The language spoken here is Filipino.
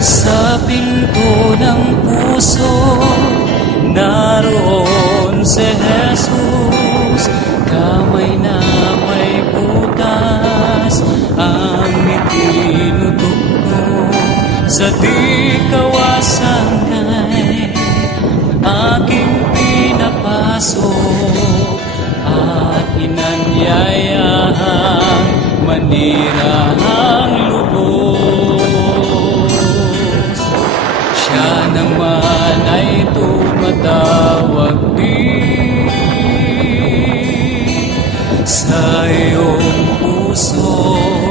Sa pinto ng puso, naroon si Jesus. Kamay na may butas, ang itinutugtog. Sa di kawasan kay aking pinapasok, at inanyayahang manira ang lubos. Siya naman ay tumatawag din sa iyong puso.